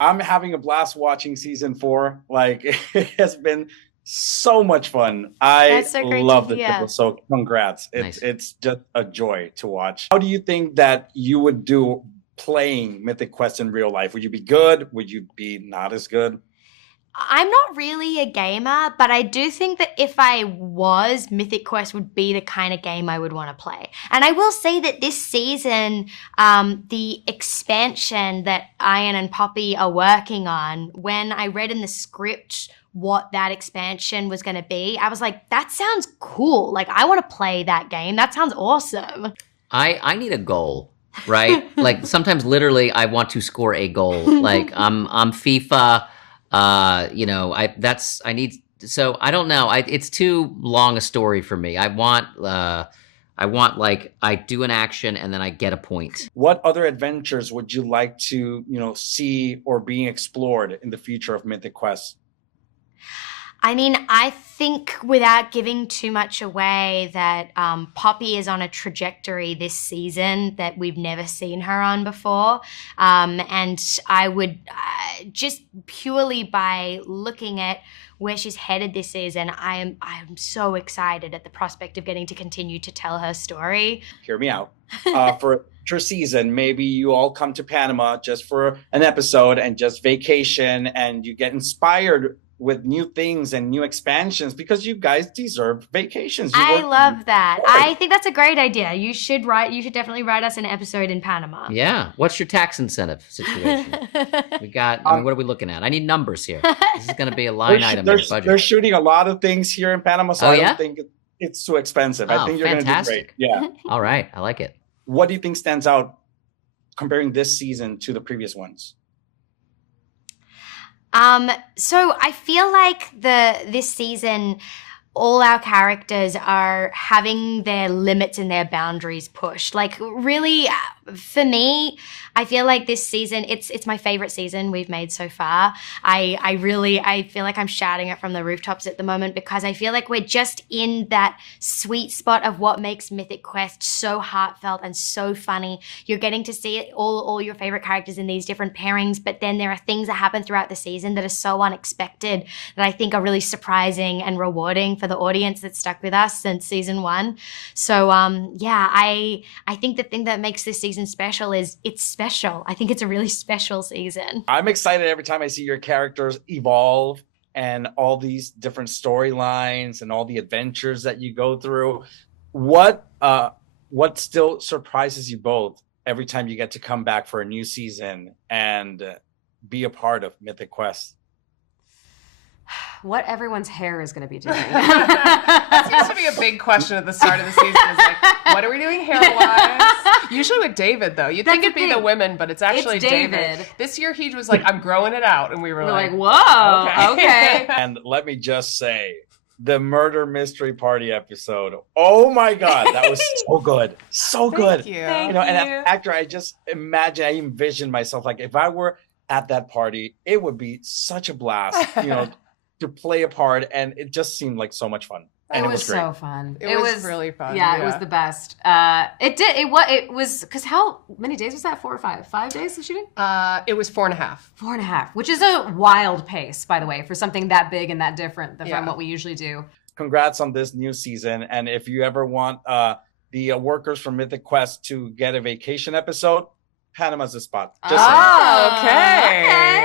I'm having a blast watching season 4. Like, it has been so much fun. I That's so great love to this hear. episode. Congrats. Nice. It's just a joy to watch. How do you think that you would do playing Mythic Quest in real life? Would you be good? Would you be not as good? I'm not really a gamer, but I do think that if I was, Mythic Quest would be the kind of game I would want to play. And I will say that this season, the expansion that Ian and Poppy are working on, when I read in the script what that expansion was going to be, I was like, that sounds cool. Like, I want to play that game. That sounds awesome. I need a goal, right? Like sometimes literally I want to score a goal. Like I'm FIFA. I need, so I don't know. It's too long a story for me. I want like, I do an action and then I get a point. What other adventures would you like to, see or being explored in the future of Mythic Quest? I mean, I think without giving too much away that Poppy is on a trajectory this season that we've never seen her on before. And I would just purely by looking at where she's headed this season, I am so excited at the prospect of getting to continue to tell her story. Hear me out. For a future season, maybe you all come to Panama just for an episode and just vacation, and you get inspired with new things and new expansions because you guys deserve vacations. I love that. I think that's a great idea. You should definitely write us an episode in Panama. Yeah. What's your tax incentive situation? We got, what are we looking at? I need numbers here. This is going to be a line item in the budget. They're shooting a lot of things here in Panama, so I don't think it's too expensive. I think you're going to do great. Yeah. All right. I like it. What do you think stands out comparing this season to the previous ones? So I feel like this season, all our characters are having their limits and their boundaries pushed. Like, really, for me, I feel like this season, it's my favorite season we've made so far. I feel like I'm shouting it from the rooftops at the moment because I feel like we're just in that sweet spot of what makes Mythic Quest so heartfelt and so funny. You're getting to see all your favorite characters in these different pairings, but then there are things that happen throughout the season that are so unexpected that I think are really surprising and rewarding for the audience that's stuck with us since season 1. So I think the thing that makes this season special is it's special. I think it's a really special season. I'm excited every time I see your characters evolve and all these different storylines and all the adventures that you go through. What still surprises you both every time you get to come back for a new season and be a part of Mythic Quest? What everyone's hair is going to be doing. That seems to be a big question at the start of the season. Is like, what are we doing hair-wise? Usually with David, though. You'd think it'd be the women, but it's actually David. This year he was like, I'm growing it out. And we were like, whoa, okay. And let me just say, the Murder Mystery Party episode. Oh my God, that was so good. So good. Thank you. And as an actor, I just I envisioned myself like if I were at that party, it would be such a blast, to play a part, and it just seemed like so much fun. And it was great. So fun. It was really fun. Yeah, it was the best. It was, because how many days was that? 4 or 5? 5 days of shooting? It was 4.5. 4.5, which is a wild pace, by the way, for something that big and that different from what we usually do. Congrats on this new season. And if you ever want the workers from Mythic Quest to get a vacation episode, Panama's the spot. Okay.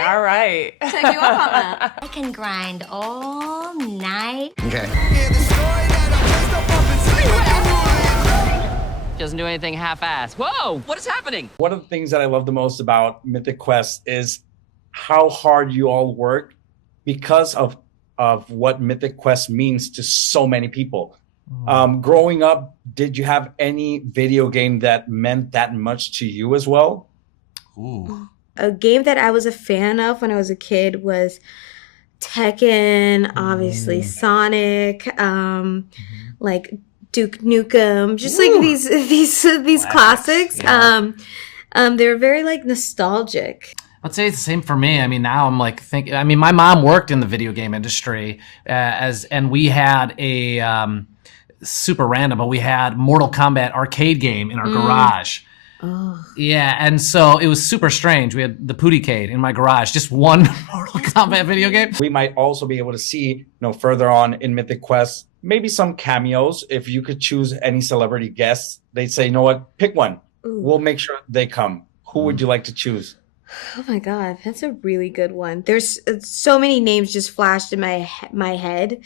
All right. Take you up on that. I can grind all night. Okay. Doesn't do anything half-assed. Whoa, what is happening? One of the things that I love the most about Mythic Quest is how hard you all work because of what Mythic Quest means to so many people. Growing up, did you have any video game that meant that much to you as well? Ooh. A game that I was a fan of when I was a kid was Tekken, obviously Sonic, like Duke Nukem, just like these classics. Yeah. They were very like nostalgic. I'd say it's the same for me. I mean, now I'm like thinking. I mean, my mom worked in the video game industry, and we had a super random, but we had Mortal Kombat arcade game in our garage. Oh. Yeah, and so it was super strange. We had the Pootiecade in my garage, just one Mortal Kombat video game. We might also be able to see, further on in Mythic Quest, maybe some cameos. If you could choose any celebrity guests, they'd say, you know what, pick one. Ooh. We'll make sure they come. Who would you like to choose? Oh my God, that's a really good one. There's so many names just flashed in my head.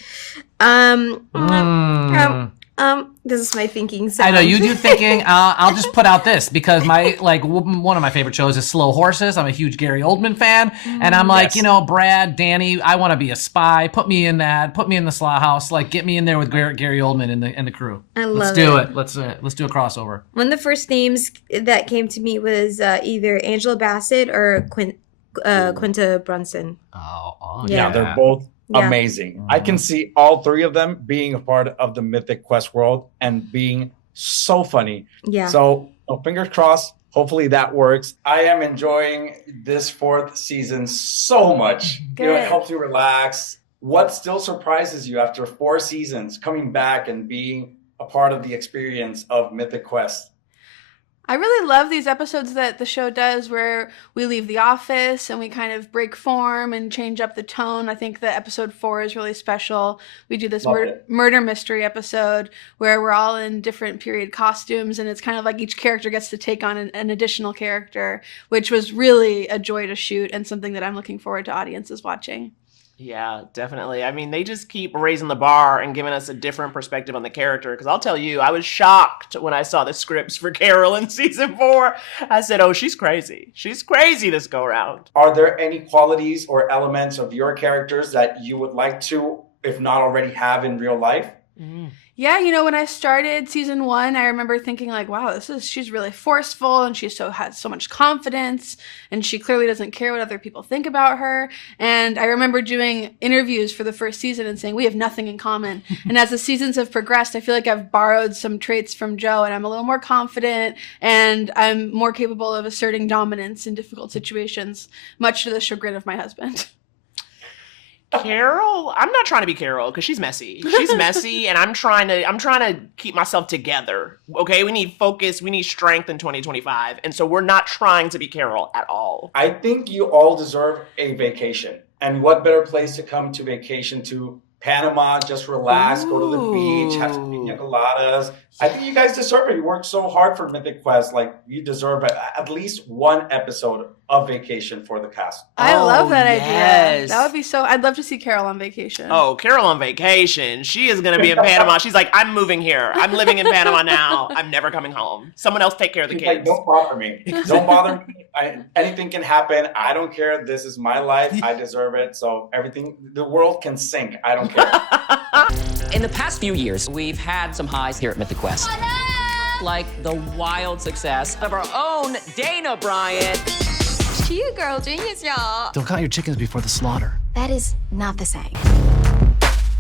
This is my thinking sound. I know you do thinking. I'll just put out this because one of my favorite shows is Slow Horses. I'm a huge Gary Oldman fan, and I'm like, Brad, Danny, I want to be a spy. Put me in that. Put me in the Slough House. Like, get me in there with Gary Oldman and the crew. I love Let's do it. Let's do a crossover. One of the first names that came to me was either Angela Bassett or Quinta Brunson. Yeah, they're both amazing. I can see all three of them being a part of the Mythic Quest world and being so funny. Yeah. So fingers crossed. Hopefully that works. I am enjoying this 4th season so much. Good. It helps you relax. What still surprises you after 4 seasons coming back and being a part of the experience of Mythic Quest? I really love these episodes that the show does where we leave the office and we kind of break form and change up the tone. I think that episode 4 is really special. We do this murder mystery episode where we're all in different period costumes, and it's kind of like each character gets to take on an additional character, which was really a joy to shoot and something that I'm looking forward to audiences watching. Yeah, definitely. I mean, they just keep raising the bar and giving us a different perspective on the character. Because I'll tell you, I was shocked when I saw the scripts for Carol in season 4. I said, oh, she's crazy. She's crazy this go around. Are there any qualities or elements of your characters that you would like to, if not already have in real life? Yeah, when I started season 1, I remember thinking like, wow, she's really forceful and she has so much confidence and she clearly doesn't care what other people think about her. And I remember doing interviews for the first season and saying, we have nothing in common. And as the seasons have progressed, I feel like I've borrowed some traits from Joe and I'm a little more confident and I'm more capable of asserting dominance in difficult situations, much to the chagrin of my husband. Carol, I'm not trying to be Carol because she's messy. She's messy, and I'm trying to keep myself together. Okay, we need focus, we need strength in 2025, and so we're not trying to be Carol at all. I think you all deserve a vacation, and what better place to come to vacation to? Panama, just relax, go to the beach, have some pina coladas. I think you guys deserve it. You worked so hard for Mythic Quest. Like, you deserve at least one episode of vacation for the cast. I love that yes. idea. That would be I'd love to see Carol on vacation. Oh, Carol on vacation. She is going to be in Panama. She's like, I'm moving here. I'm living in Panama now. I'm never coming home. Someone else take care of the kids. Like, don't bother me. Don't bother me. Anything can happen. I don't care. This is my life. I deserve it. So the world can sink. I don't care. In the past few years, we've had some highs here at Mythic Quest. Like the wild success of our own Dana Bryant. She a girl genius, y'all. Don't count your chickens before the slaughter. That is not the saying.